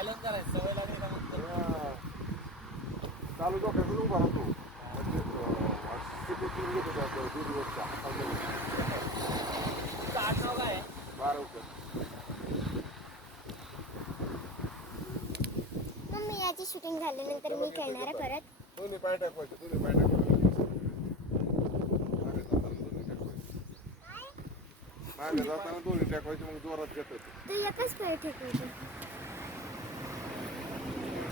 Balance करायचं सवय लागली ना मग चालू डोक्यातून उभा राहतो किती घेतो त्या दीड वर्षा आडनाव काय आहे? 12 रुपये. मम्मी याची शूटिंग झाल्यानंतर मी खेळणार आहे परत. दोन्ही पाय टाकवायचे दोन्ही पाय टाकवायचे मागे जाताना दोन्ही टाकवायचे मग जोरात घेतात तू एकच पाय ठेवायचे.